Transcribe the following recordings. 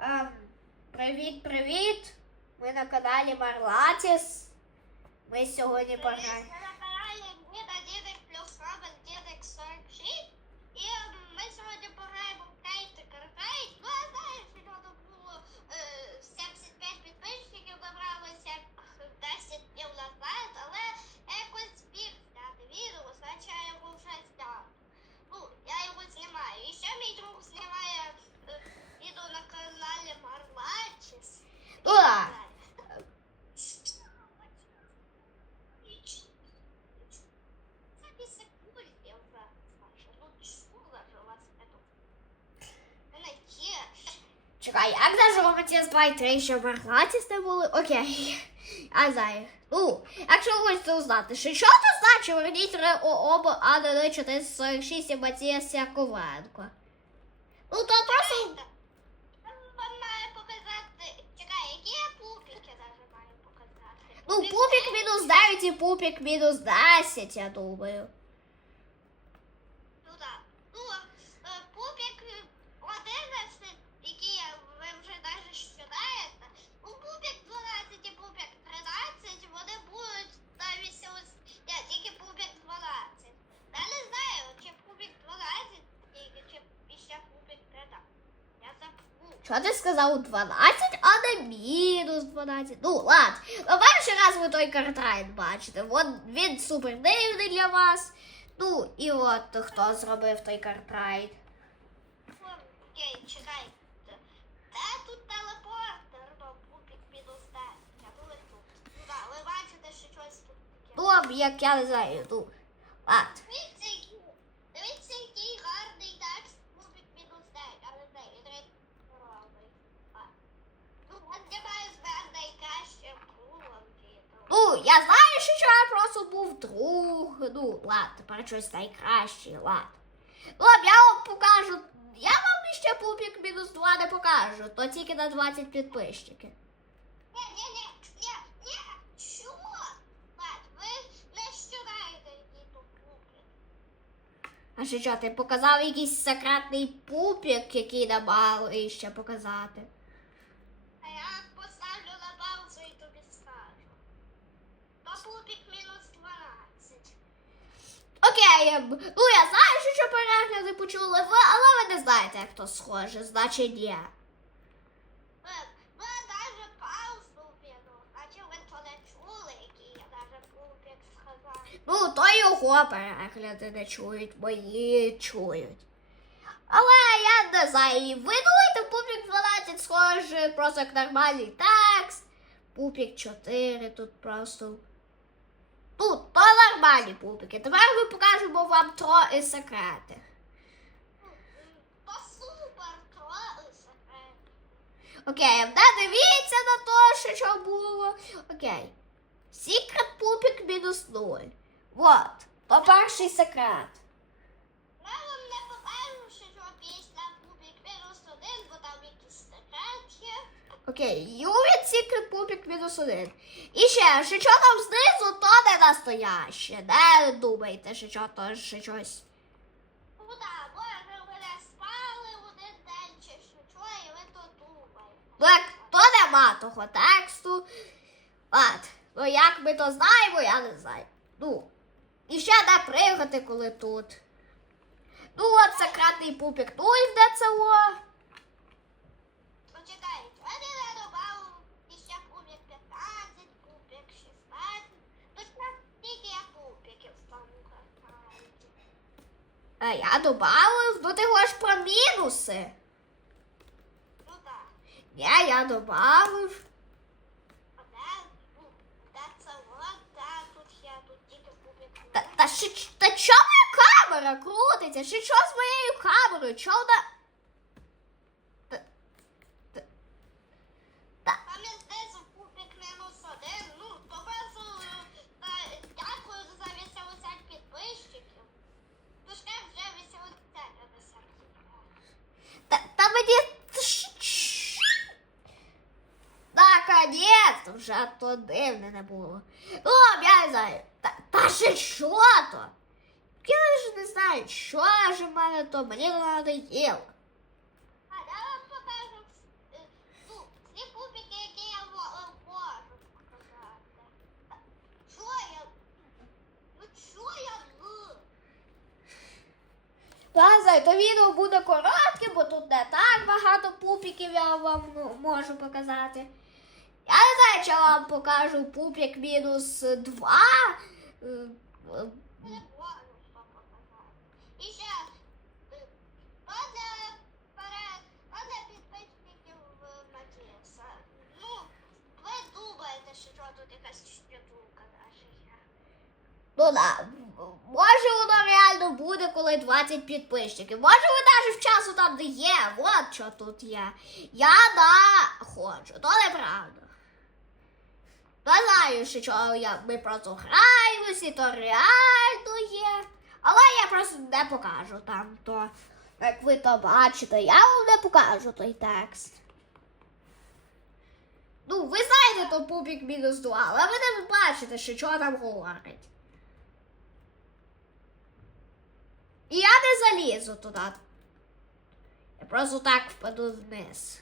Ем, привіт, привіт! Ми на каналі Марлатіс. Ми сьогодні пограємо. Мы на канале Деда Дедek плюс Робот Дедек 46. І м, ми сьогодні пограємо в Кейт Каркайт. Ну, а знаєш, що тут було е, 75 підписчиків набралося 10 днів назад, але я якось збіг зняти відео, значить я його вже зняв. Ну, я його знімаю. І ще мій друг знімає е, відео на каналі Марлачіс. Ну, да. Чекай, як даже Роматіс 2 і 3 ще Марлатіс були? Окей. А зараз. Ну, якщо ви хочете узнати, що, що це значить, верніть ре- оба АДД 446 і Матіас Яковенко. Ну, то просто... Ну, пупік мінус 9 і пупік мінус 10, я думаю. Ну так. Ну, е, пупік 11, який я- ви вже навіть считаєте. Ну, пупік 12 і пупік 13, вони будуть навіть ось, я тільки пупік 12. Я не знаю, чи пупік 12, тільки, чи ще пупік 13. Я забув. Що ти сказав 12, а не мінус 12? Ну, ладно. Ну, перший раз ви той картрайн бачите. Вон, він супер дивний для вас. Ну, і от хто зробив той картрайн. Окей, чекай. Де тут телепортер до пупік мінус 10? Я були тут. Ну ви бачите, що щось тут таке. Ну, як я не знаю, ну, ладно. Дивіться, який- дивіться, який гарний текст пупік мінус 10, але не, він робить. Ну, от я маю збер найкраще кулонки. Ну, я знаю, що я просто був друг. Ну, ладно, тепер щось найкраще, ладно. Ну, а я вам покажу. Я вам ще пупік мінус 2 не покажу, то тільки на 20 підписчиків. Ні, ні, ні, ні, ні, що? Бать, ви не щираєте, який пупік. А що, ти показав якийсь секретний пупік, який не мали ще показати? А я поставлю на паузу і тобі скажу. То пупік мінус 12. Ем, ну я знаю, що, перегляди почули ви, але ви не знаєте, як то схоже, значить ні. Ви, навіть паузу відео, наче ви то не чули, який я навіть пупік сказав. Ну, то його перегляди не чують, мої чують. Але я не знаю, ви думаєте, пупік 12 схоже просто як нормальний текст. Пупік 4 тут просто. Ну, то нормальні пупіки. Тепер ми покажемо вам три секрети. То супер, то секрет. Окей, не дивіться на те, що, було. Окей. Секрет пупік мінус нуль. Вот. По перший секрет. Я вам не покажу, що після пупік мінус 1, бо там якісь секрет є. Окей, Ювід секрет пупік мінус 1. І ще, що там знизу, то не настояще. Не думайте, що то ще щось. Ну так, може ви не спали один день чи що, що, і ви то думаєте. Ну, як то нема того тексту. От. Ну як ми то знаємо, я не знаю. Ну. І ще де пригати, коли тут. Ну от секретний пупік 0 де це о. Почекайте, вони не добавив ще пупік 15, пупік 16. Тож там тільки я пупіків в тому картаті. А я добавив, ну ти говориш про мінуси. Ну так, Ні, я добавив. Та, та, що- та чому моя камера крутиться? Ще що з моєю камерою? Чого вона... занадто дивне не було. О, я знаю, та, та ще що то? Я вже не знаю, що ж в мене то мені надоїло. А я вам покажу ну, ці кубики, які я Лазай, е, ну, то відео буде коротке, бо тут не так багато пупіків я вам ну, можу показати. Я не знаю, чи я вам покажу пупік мінус 2. Не можу що показати. І ще одне перед, одне підписників Матіса. Ну, ви думаєте, що тут якась штука наша є. Ну да. Може воно реально буде, коли 20 підписчиків. Може ви навіть в часу там, де є. От що тут є. Я да хочу, то неправда. Знаю, що чого я, ми просто граємося, і то реально є. Але я просто не покажу там то. Як ви то бачите, я вам не покажу той текст. Ну, ви знаєте то пупік мінус 2, але ви не бачите, що чого там говорить. І я не залізу туди. Я просто так впаду вниз.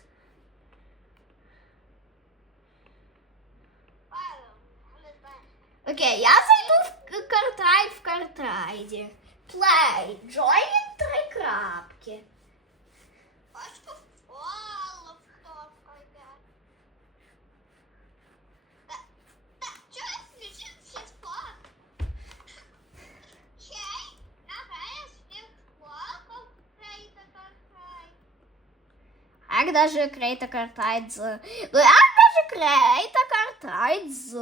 Ладно, не знаю. Окей, я зайду в картрайд в картрайді. Play. Join три крапки. Бачку впало, хто пройде. Та, та, чого я включив світло? Чей, награє світло, коли така край. А як даже create картрайд з... Ну як даже create картрайд з...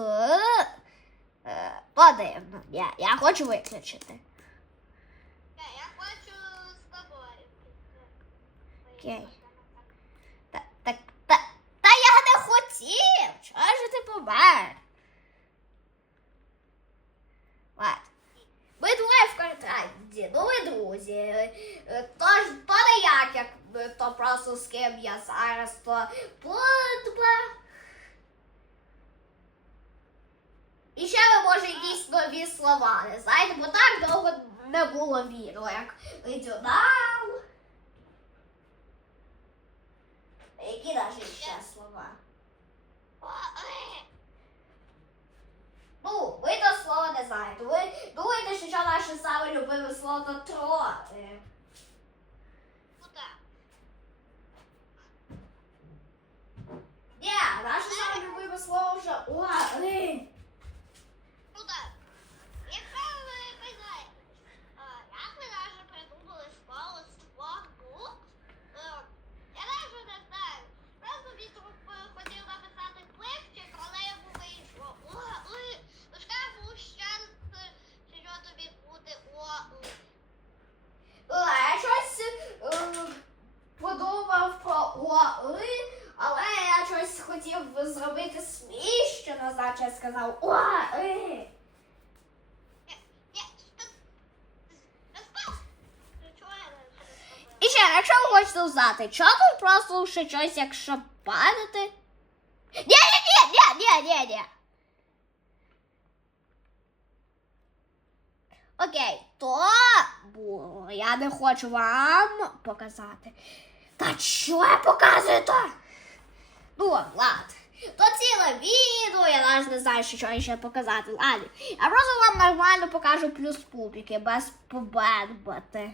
Е, подивно. Я, я хочу виключити. Я, хочу з тобою. Окей. Та, так, та, та я не хотів. Чого ж ти помер? Ладно. Ми двоє в контракті, ну ви друзі. Е, Тож то не як, як е, то просто з ким я зараз, то путба. І ще ви може якісь нові слова, не знаєте, бо так довго не було відео, як регіонал. Які навіть ще слова? Ну, ви то слово не знаєте. Ви думаєте, що наше саме любиме слово то троти. Ні, наше саме любиме слово вже уари. Ну так. Якщо ви ви знаєте, а, як ви навіть придумали школу з двох букв, е, я навіть не знаю. Просто він тут, е, хотів написати пливчик, але йому вийшло. О, ой, ну скажу щастя, що тобі буде о. е. Ну, а я щось е, подумав уари, але я щось хотів зробити сказав стоп. Ну, чого я не зробив? І ще, якщо ви хочете знати, чого просто ще щось, якщо падати. Ні, ні, ні, ні, ні, ні, ні. Окей, то. Я не хочу вам показати. Та що я показую то? Ну, ладно. То ціле відео, я навіть не знаю, що я ще показати. Ладно. Я просто вам нормально покажу плюс пупіки, без победбати.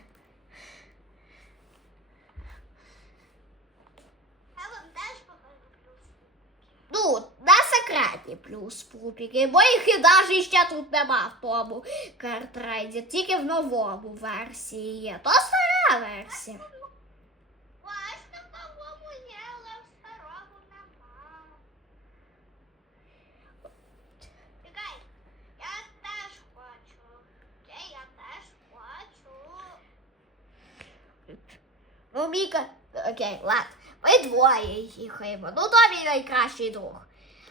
Ну, на секретні плюс пупіки, бо їх і навіть ще тут нема в тому картрайді, тільки в новому версії є. То стара версія. Власне, в новому є, але в старому нема. Чекай, я теж хочу. Окей, я теж хочу. Ну, Міка, окей, ладно. Ми двоє їхаємо. Ну, то мій найкращий друг.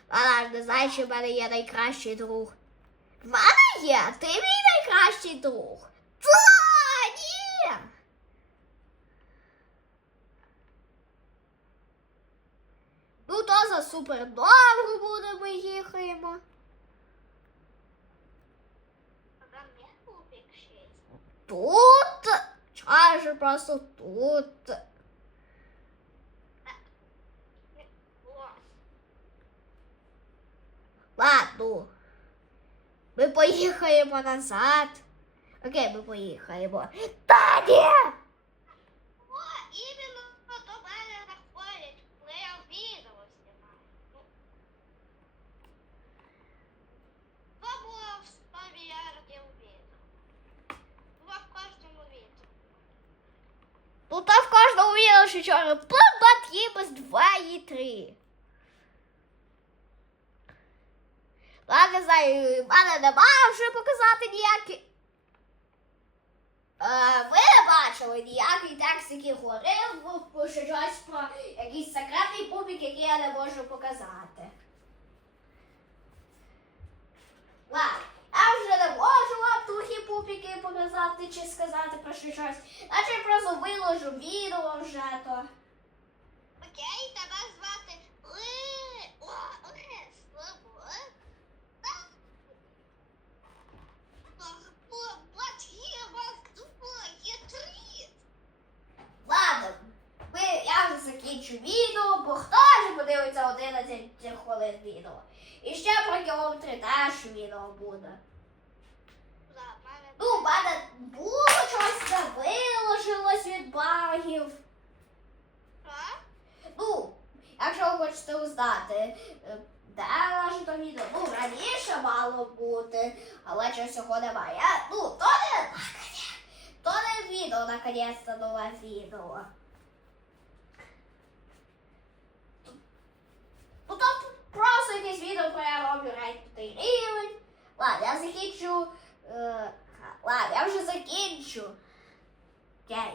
Вона ж не знає, що в мене є найкращий друг. В мене є, ти мій найкращий друг. Та, ні! Ну, то за супер довго буде, ми їхаємо. А. Чаже просто тут. О, Ладно. Ми поїхаємо назад. Окей, ми поїхаємо. Та ні! Вчора побат'ємо з 2 і 3. Я не знаю, в мене нема вже показати ніякі. Е, ви не бачили ніякий текст, який говорив, що щось про якийсь секретний пупік, який я не можу показати. Ладно, я вже не можу вам трохи пупіки показати чи сказати про щось. Значить просто виложу відео вже то. Окей, тебе звати. Ладно, ми, я вже закінчу відео, бо хто ж подивиться 11 хвилин відео. І ще про кілометри теж відео буде. Ну, в мене було щось не виложилось від багів. А? Ну, якщо ви хочете узнати, е, де наше то відео, ну, раніше мало бути, але чого цього немає. Ну, то не, то не відео, наконець-то нове відео. Ну, то просто якесь відео, про я роблю рейтинг рівень. Ладно, я закінчу. Е, ладно, я вже закінчу. Окей.